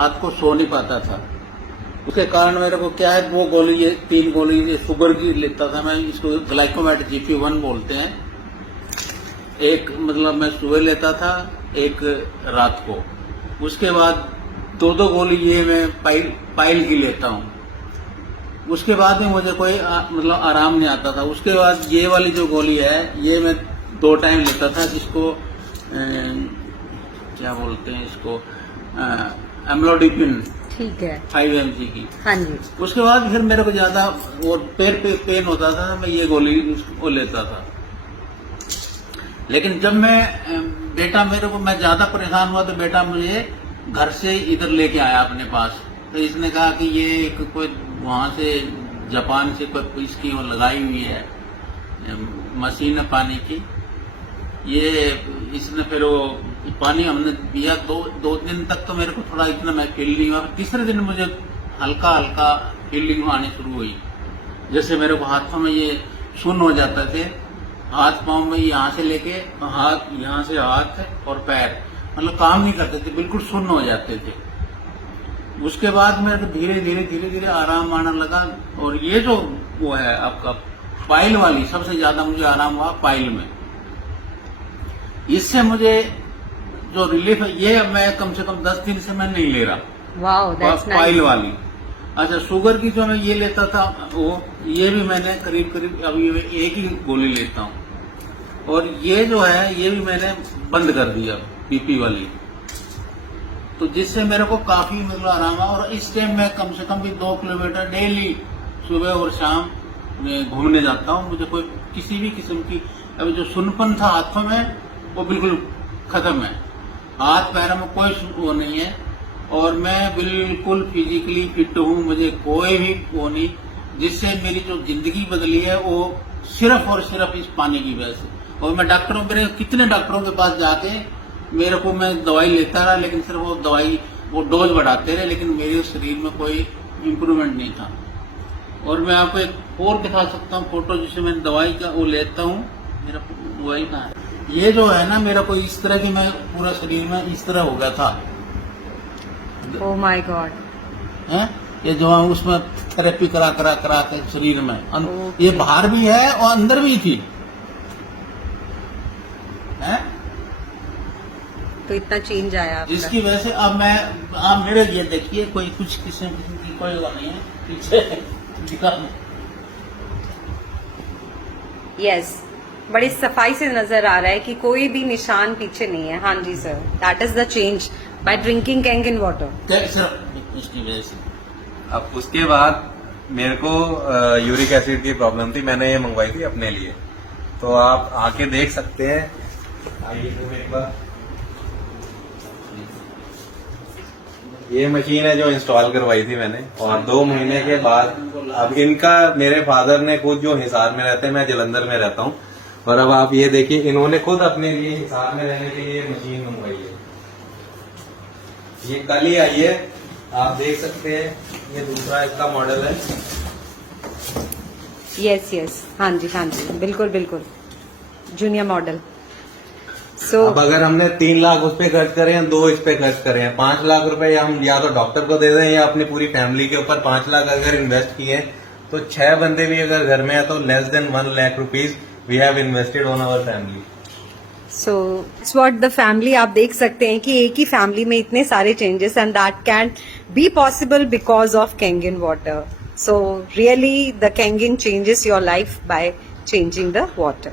रात को सो नहीं पाता था। उसके कारण मेरे को क्या है, वो गोली, ये 3 गोली ये शुगर की लेता था मैं। इसको ग्लाइकोमेट GP1 बोलते हैं। एक मतलब मैं सुबह लेता था, एक रात को। उसके बाद 2-2 गोली ये मैं पाइल की लेता हूँ। उसके बाद में मुझे कोई मतलब आराम नहीं आता था। उसके बाद ये वाली जो गोली है ये मैं 2 टाइम लेता था, जिसको क्या बोलते हैं इसको, एम्लोडिपिन, ठीक है, 5 mg की। हाँ जी। उसके बाद फिर मेरे को ज्यादा वो पैर पे पेन होता था, मैं ये गोली वो लेता था। लेकिन जब बेटा मेरे को, मैं ज्यादा परेशान हुआ तो बेटा मुझे घर से इधर लेके आया अपने पास। तो इसने कहा कि ये एक कोई वहां से जापान से कोई इसकी वो लगाई हुई है मशीन है पानी की। ये इसने फिर वो पानी हमने पिया, 2 दिन तक तो मेरे को थोड़ा इतना मैं फील नहीं हुआ। तीसरे दिन मुझे हल्का हल्का फीलिंग आनी शुरू हुई, जैसे मेरे को हाथों में ये सुन्न हो जाते थे। हाथ पांव में यहाँ से लेके हाथ, यहाँ से हाथ और पैर मतलब काम नहीं करते थे, बिल्कुल सुन्न हो जाते थे। उसके बाद मेरे को धीरे धीरे आराम आने लगा। और ये जो वो है आपका पाइल वाली, सबसे ज्यादा मुझे आराम हुआ पाइल में। इससे मुझे जो रिलीफ है, ये मैं कम से कम 10 दिन से मैं नहीं ले रहा। Wow, that's nice. पाइल वाली। अच्छा, शुगर की जो मैं ये लेता था, वो ये भी मैंने करीब अभी एक ही गोली लेता हूँ। और ये जो है ये भी मैंने बंद कर दिया, BP वाली। तो जिससे मेरे को काफी मतलब आराम है। और इस टाइम मैं कम से कम भी 2 किलोमीटर डेली सुबह और शाम में घूमने जाता हूँ। मुझे कोई किसी भी किस्म की अभी जो सुनपन था हाथों में वो बिल्कुल खत्म है। हाथ पैरों में कोई वो नहीं है। और मैं बिल्कुल फिजिकली फिट हूँ, मुझे कोई भी वो नहीं। जिससे मेरी जो जिंदगी बदली है वो सिर्फ और सिर्फ इस पानी की वजह से। और मैं मेरे कितने डॉक्टरों के पास जाके मेरे को, मैं दवाई लेता रहा, लेकिन सिर्फ वो दवाई वो डोज बढ़ाते रहे, लेकिन मेरे शरीर में कोई इम्प्रूवमेंट नहीं था। और मैं आपको एक और दिखा सकता हूँ फोटो, जिससे मैं दवाई का वो लेता हूँ। मेरा दवाई कहाँ है? ये जो है ना, मेरा कोई इस तरह की, मैं पूरा शरीर में इस तरह हो गया था। Oh my God. है ये जो है उसमें थेरेपी करा के शरीर में ये बाहर भी है और अंदर भी थी है? तो इतना चेंज आया आपका। जिसकी वजह से अब आप मेरे ये देखिए, कोई कुछ किस्म की कोई वो नहीं है पीछे दिखा। यस, बड़ी सफाई से नजर आ रहा है कि कोई भी निशान पीछे नहीं है। हाँ जी sir, that is the change by drinking Kangen water. सिर्फ इसकी वजह से। अब उसके बाद मेरे को यूरिक एसिड की प्रॉब्लम थी, मैंने ये मंगवाई थी अपने लिए। तो आप आके देख सकते हैं, आइए एक बार। ये मशीन है जो इंस्टॉल करवाई थी मैंने, और 2 महीने के बाद अब इनका, मेरे फादर ने खुद जो हिसार में रहते हैं, मैं जलंधर में रहता हूँ, और अब आप ये देखिए, इन्होंने खुद अपने लिए हिसार में रहने के लिए मशीन मंगवाई है। ये कल ही आई है, आप देख सकते हैं। ये दूसरा इसका मॉडल है। यस, हाँ जी, बिल्कुल जूनियर मॉडल। अब अगर हमने 3 लाख उस पे खर्च करे हैं, 2 इस पे खर्च करे हैं, 5 लाख रुपए हम या तो डॉक्टर को दे दें या अपनी पूरी फैमिली के ऊपर 5 लाख अगर इन्वेस्ट किए, तो 6 बंदे भी अगर घर में है तो less than 1 lakh rupees we have invested on our family. So it's what the family, आप देख सकते हैं कि एक ही फैमिली में इतने सारे changes, and that can be possible because of Kangen water. So really the Kangen changes your life by changing the water.